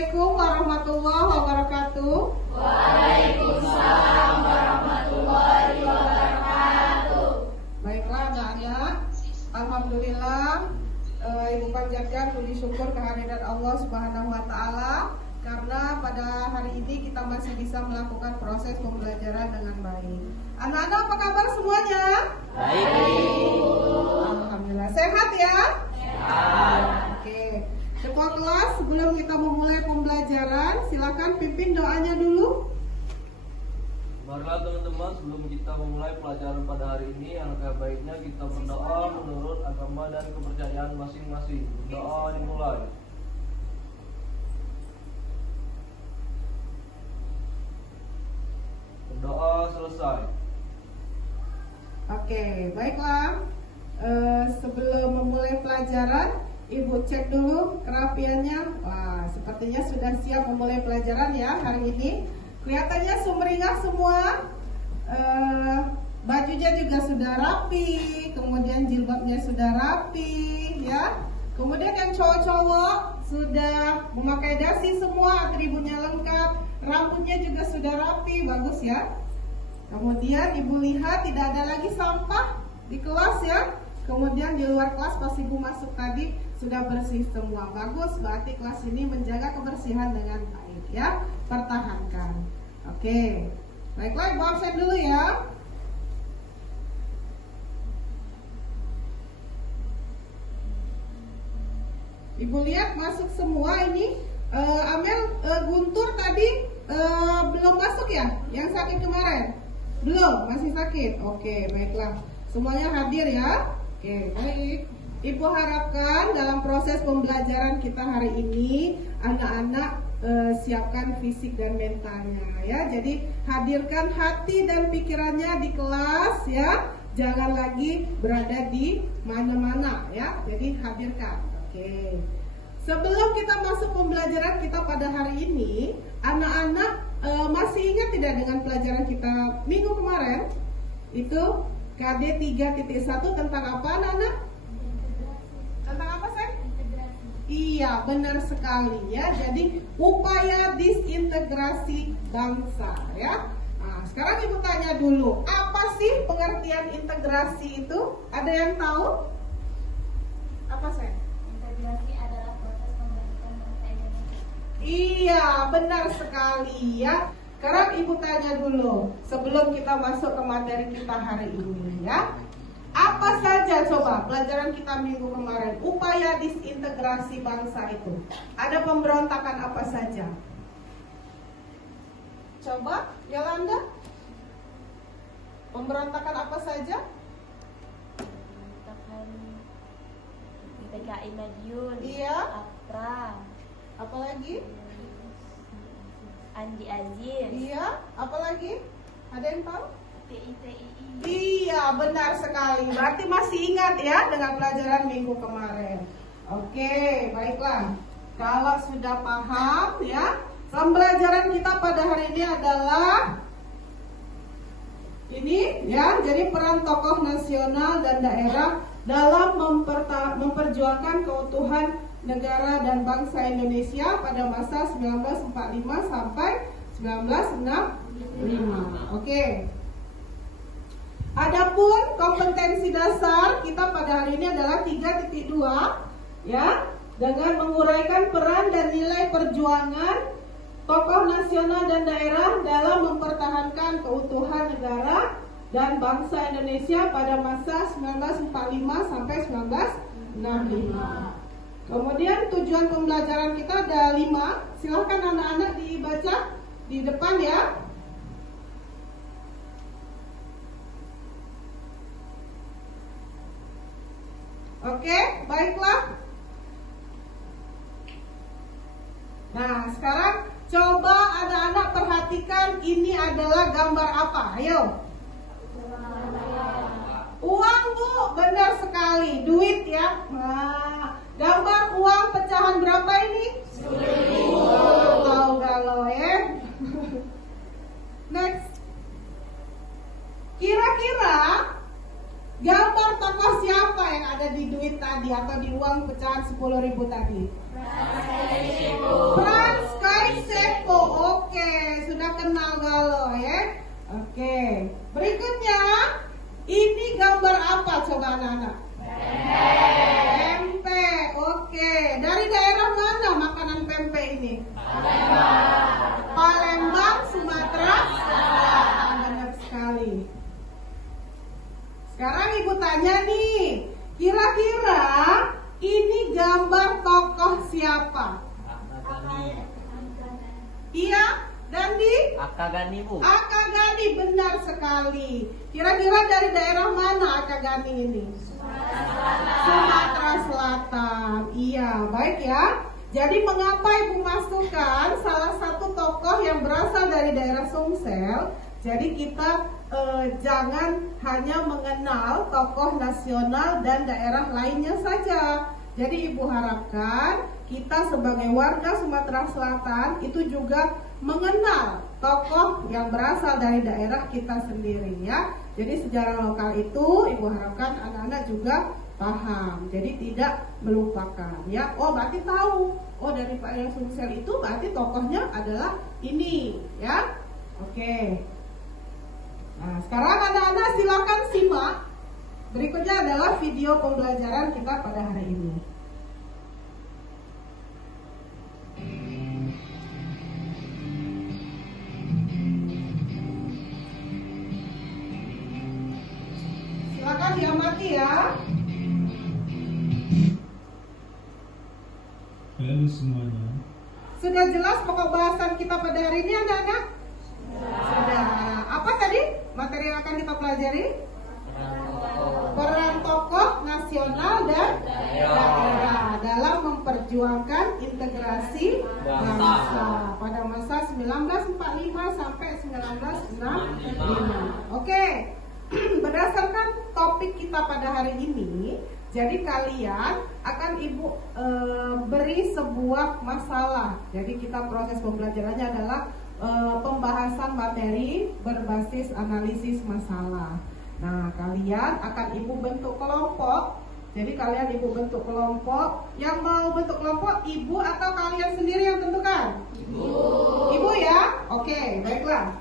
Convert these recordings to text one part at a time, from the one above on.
Assalamualaikum warahmatullahi wabarakatuh. Waalaikumsalam warahmatullahi wabarakatuh. Baiklah anak-anak, alhamdulillah Ibu panjatkan puji syukur kehadiran Allah Subhanahu wa taala karena pada hari ini kita masih bisa melakukan proses pembelajaran dengan baik. Anak-anak apa kabar semuanya? Baik. Alhamdulillah. Sehat ya? Sehat. Oke. Ketua kelas, sebelum kita memulai pembelajaran, silakan pimpin doanya dulu. Marilah teman-teman, sebelum kita memulai pelajaran pada hari ini, alangkah baiknya kita berdoa menurut agama dan kepercayaan masing-masing. Doa dimulai. Berdoa selesai. Oke, baiklah. Sebelum memulai pelajaran, Ibu cek dulu kerapiannya. Wah, sepertinya sudah siap memulai pelajaran ya hari ini. Kelihatannya sumringah semua. Bajunya juga sudah rapi, kemudian jilbabnya sudah rapi, ya. Kemudian yang cowok-cowok sudah memakai dasi semua, atributnya lengkap, rambutnya juga sudah rapi, bagus ya. Kemudian Ibu lihat tidak ada lagi sampah di kelas ya. Kemudian di luar kelas pas Ibu masuk tadi sudah bersih semua. Bagus, berarti kelas ini menjaga kebersihan dengan baik ya. Pertahankan. Oke. Baiklah, Ibu absen dulu ya. Ibu lihat masuk semua ini. Amel, Guntur tadi belum masuk ya? Yang sakit kemarin? Belum, masih sakit. Oke, baiklah. Semuanya hadir ya? Oke, baik. Ibu harapkan dalam proses pembelajaran kita hari ini anak-anak siapkan fisik dan mentalnya ya. Jadi hadirkan hati dan pikirannya di kelas ya. Jangan lagi berada di mana-mana ya. Jadi hadirkan. Oke. Sebelum kita masuk pembelajaran kita pada hari ini, anak-anak masih ingat tidak dengan pelajaran kita minggu kemarin? Itu KD 3.1 tentang apa anak-anak? Tentang apa sayang? Iya, benar sekali ya. Jadi upaya disintegrasi bangsa ya. Nah, sekarang Ibu tanya dulu, apa sih pengertian integrasi itu? Ada yang tahu? Apa sayang? Integrasi adalah proses pembentukan bangsa Indonesia. Iya, benar sekali ya. Sekarang Ibu tanya dulu sebelum kita masuk ke materi kita hari ini ya. Apa saja coba pelajaran kita minggu kemarin? Upaya disintegrasi bangsa itu. Ada pemberontakan apa saja? Coba, Yolanda. Pemberontakan apa saja? Pembentukan PKI Madiun. Iya. APRA. Apalagi? Andi Aziz. Iya. Apalagi? Ada yang tahu? PITII. Iya, benar sekali. Berarti masih ingat ya dengan pelajaran minggu kemarin. Oke, baiklah. Kalau sudah paham ya, pembelajaran kita pada hari ini adalah ini ya. Jadi peran tokoh nasional dan daerah dalam memperjuangkan keutuhan negara dan bangsa Indonesia pada masa 1945 sampai 1965. Oke. Adapun kompetensi dasar kita pada hari ini adalah 3.2 ya, dengan menguraikan peran dan nilai perjuangan tokoh nasional dan daerah dalam mempertahankan keutuhan negara dan bangsa Indonesia pada masa 1945 sampai 1965. Kemudian tujuan pembelajaran kita ada 5. Silahkan anak-anak dibaca di depan ya. Oke, baiklah. Nah, sekarang coba anak-anak perhatikan ini adalah gambar apa? Ayo. Uang, Bu, benar sekali. Duit ya. Nah, gambar uang pecahan berapa ini? 10.000. Tahu galau ya. Next. Kira-kira gambar tokoh siapa yang ada ada di duit tadi atau di uang pecahan 10.000 tadi? Kaisiepo. Franz Kaisiepo. Oke, sudah kenal galau ya. Oke, berikutnya ini gambar apa coba anak-anak? Pempek. Oke, dari daerah mana makanan pempek ini? Palembang, Sumatera Selatan. Benar sekali. Sekarang ibu tanya nih, kira-kira ini gambar tokoh siapa? Iya, Dandi? Akagani, Bu. Akagani, benar sekali. Kira-kira dari daerah mana Akagani ini? Sumatera Selatan. Iya, baik ya. Jadi mengapa ibu masukkan salah satu tokoh yang berasal dari daerah Sumsel? Jadi kita jangan hanya mengenal tokoh nasional dan daerah lainnya saja. Jadi ibu harapkan kita sebagai warga Sumatera Selatan itu juga mengenal tokoh yang berasal dari daerah kita sendiri ya. Jadi sejarah lokal itu ibu harapkan anak-anak juga paham. Jadi tidak melupakan ya. Oh berarti tahu. Oh dari Pak yang Sumsel itu berarti tokohnya adalah ini ya. Oke. Nah, sekarang anak-anak silakan simak. Berikutnya adalah video pembelajaran kita pada hari ini. Silakan diamati ya. Halo semuanya. Sudah jelas pokok bahasan kita pada hari ini anak-anak? Sudah. Apa tadi materi yang akan kita pelajari? Peran tokoh nasional dan daerah dalam memperjuangkan integrasi bangsa pada masa 1945 sampai 1965. Oke. Berdasarkan topik kita pada hari ini, jadi kalian akan ibu beri sebuah masalah. Jadi kita proses pembelajarannya adalah pembahasan materi berbasis analisis masalah. Nah, kalian akan ibu bentuk kelompok. Jadi kalian ibu bentuk kelompok. Yang mau bentuk kelompok ibu atau kalian sendiri yang tentukan? Ibu ya? Oke, baiklah.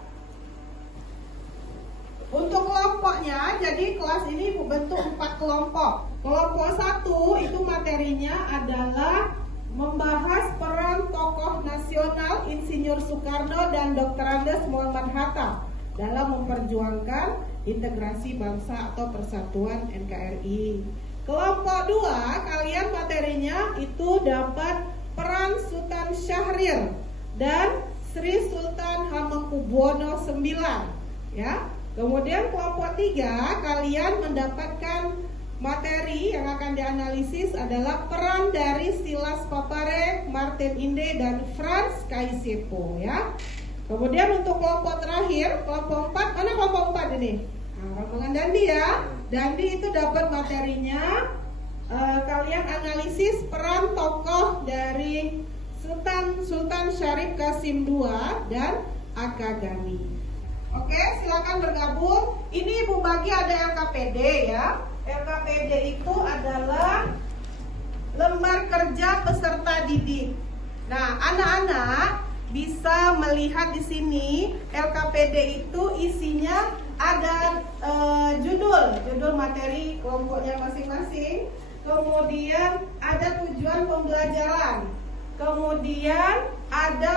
Untuk kelompoknya, jadi kelas ini ibu bentuk 4 kelompok. Kelompok 1 itu materinya adalah membahas peran tokoh nasional Insinyur Soekarno dan Dr. Andes Muhammad Hatta dalam memperjuangkan integrasi bangsa atau persatuan NKRI. Kelompok 2, kalian materinya itu dapat peran Sultan Syahrir dan Sri Sultan Hamengkubuwono IX, ya. Kemudian kelompok 3, kalian mendapatkan materi yang akan dianalisis adalah peran dari Silas Papare, Martin Inde, dan Franz Kaisiepo, ya. Kemudian untuk kelompok terakhir, kelompok 4, mana kelompok 4 ini? Nah, rombongan Dandi ya. Dandi itu dapat materinya, kalian analisis peran tokoh dari Sultan Syarif Qasim II dan Akagani. Oke, silakan bergabung. Ini ibu bagi ada LKPD ya. LKPD itu adalah lembar kerja peserta didik. Nah, anak-anak bisa melihat di sini LKPD itu isinya ada judul materi kelompoknya masing-masing. Kemudian ada tujuan pembelajaran. Kemudian ada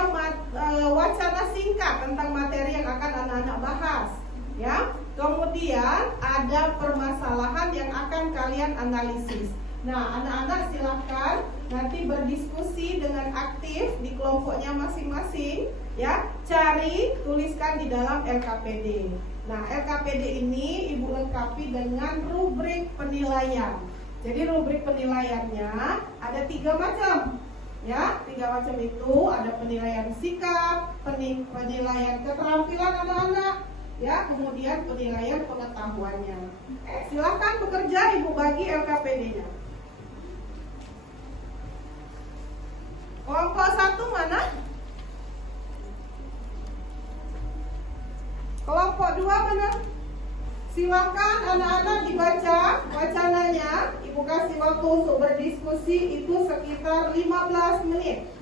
wacana singkat tentang materi yang akan anak-anak bahas, ya. Kemudian ada permasalahan yang akan kalian analisis. Nah, anak-anak silahkan nanti berdiskusi dengan aktif di kelompoknya masing-masing, ya. Cari, tuliskan di dalam LKPD. Nah, LKPD ini ibu lengkapi dengan rubrik penilaian. Jadi rubrik penilaiannya ada 3 macam. Ya, 3 macam itu ada penilaian sikap, penilaian keterampilan anak-anak, ya, kemudian penilaian pengetahuannya. Silakan bekerja, ibu bagi LKPD-nya. Kelompok 1 mana? Kelompok 2 mana? Silakan anak-anak dibaca wacananya, ibu kasih waktu untuk berdiskusi itu sekitar 15 menit.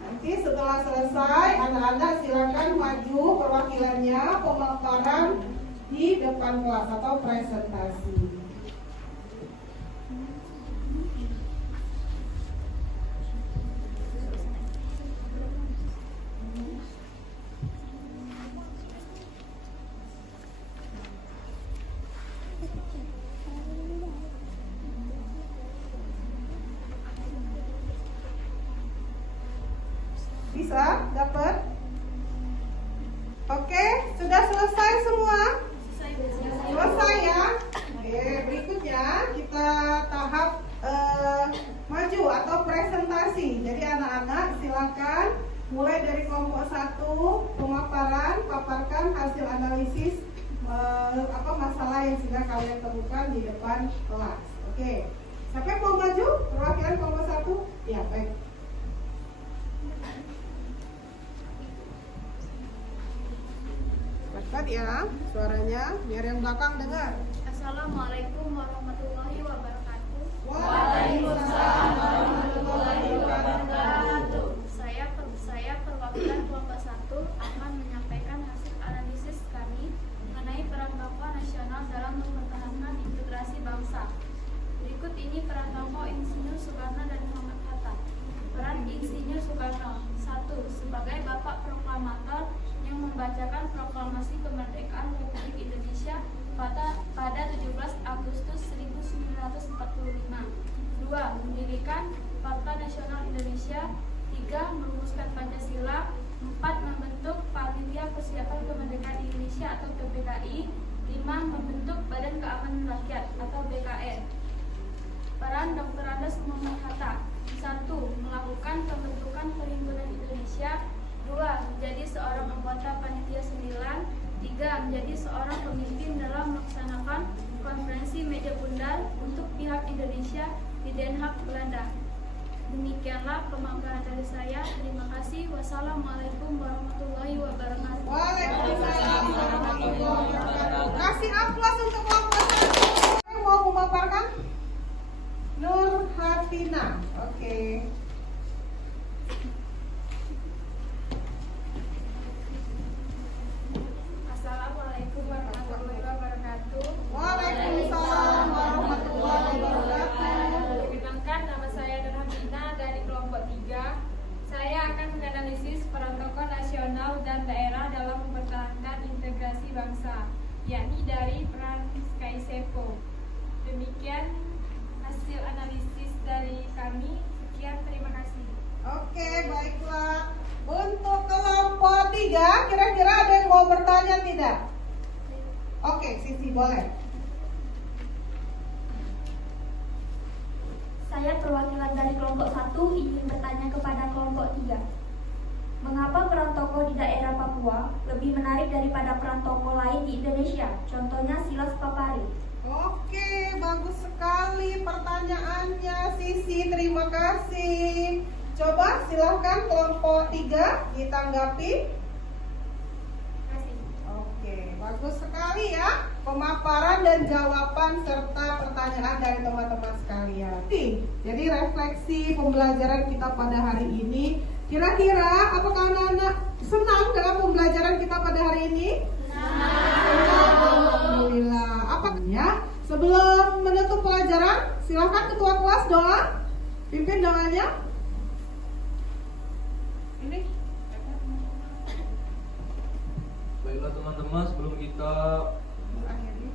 Nanti setelah selesai, anak-anak silakan maju perwakilannya pemaparan di depan kelas atau presentasi. Bisa? Dapat? Oke, sudah selesai semua? Selesai ya? Oke, berikutnya kita tahap maju atau presentasi. Jadi anak-anak silakan mulai dari kelompok 1 pemaparan, paparkan hasil analisis apa masalah yang sudah kalian temukan di depan kelas. Oke, siapa yang mau maju? Perwakilan kelompok 1? Ya, baik. Cepat ya suaranya biar yang belakang dengar. Assalamualaikum warahmatullahi wabarakatuh. Waalaikumsalam warahmatullahi wabarakatuh. Saya perwakilan kelompok 1 akan menyampaikan hasil analisis kami mengenai peran tokoh nasional dalam mempertahankan integrasi bangsa. Berikut ini peran tokoh Insinyur Soekarno dan Muhammad Hatta. Peran Insinyur Soekarno: 1. Sebagai Bapak Proklamator yang membacakan proklamasi kemerdekaan Republik Indonesia pada 17 Agustus 1945. 2. Mendirikan Partai Nasional Indonesia. 3. Merumuskan Pancasila. 4. Membentuk Panitia Persiapan Kemerdekaan Indonesia atau PPKI. 5. Membentuk Badan Keamanan Rakyat atau BKR. Peran Dr. Andes Muhammad Hatta: 1. Melakukan pembentukan Perhimpunan Indonesia. 2. Menjadi seorang anggota Panitia 9. 3. Menjadi seorang pemimpin dalam melaksanakan konferensi meja bundar untuk pihak Indonesia di Den Haag, Belanda. Demikianlah pemaparan dari saya. Terima kasih. Wassalamualaikum warahmatullahi wabarakatuh. Waalaikumsalam warahmatullahi wabarakatuh. Kasih aplaus untuk kelompok 1. Yang mau memaparkan? Nur Hatina. Oke. Assalamualaikum warahmatullahi wabarakatuh. Waalaikumsalam warahmatullahi wabarakatuh. Perkenalkan, nama saya Nur Hatina dari kelompok 3. Saya akan menganalisis peran tokoh nasional dan daerah dalam mempertahankan integrasi bangsa, yakni dari peran KISEPO. Demikian hasil analisis dari kami. Sekian, terima kasih. Oke, baiklah. Untuk kelompok 3, kira-kira ada yang mau bertanya tidak? Oke, Sisi boleh. Saya perwakilan dari kelompok 1 ingin bertanya kepada kelompok 3. Mengapa peran tokoh di daerah Papua lebih menarik daripada peran tokoh lain di Indonesia? Contohnya Silas Papari. Oke, bagus sekali pertanyaannya Sisi, terima kasih. Coba silahkan kelompok 3 ditanggapi. Oke, bagus sekali ya pemaparan dan jawaban serta pertanyaan dari teman-teman sekalian. Jadi refleksi pembelajaran kita pada hari ini, kira-kira apakah anak-anak senang dengan pembelajaran kita pada hari ini? Senang. Alhamdulillah. Apakah sebelum menutup pelajaran, silahkan ketua kelas doa, pimpin doanya. Ini. Baiklah teman-teman, sebelum kita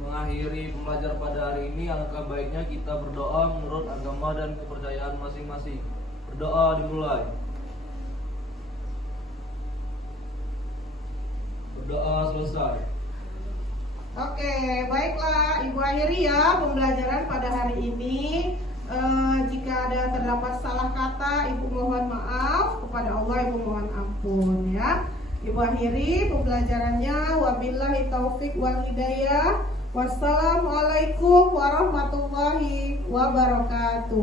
mengakhiri pembelajaran pada hari ini, alangkah baiknya kita berdoa menurut agama dan kepercayaan masing-masing. Berdoa dimulai. Berdoa selesai. Oke, baiklah Ibu akhiri ya pembelajaran pada hari ini. Jika ada terdapat salah kata, Ibu mohon maaf. Kepada Allah Ibu mohon ampun ya. Ibu akhiri pembelajarannya. Wabillahi taufik wal hidayah. Wassalamualaikum warahmatullahi wabarakatuh.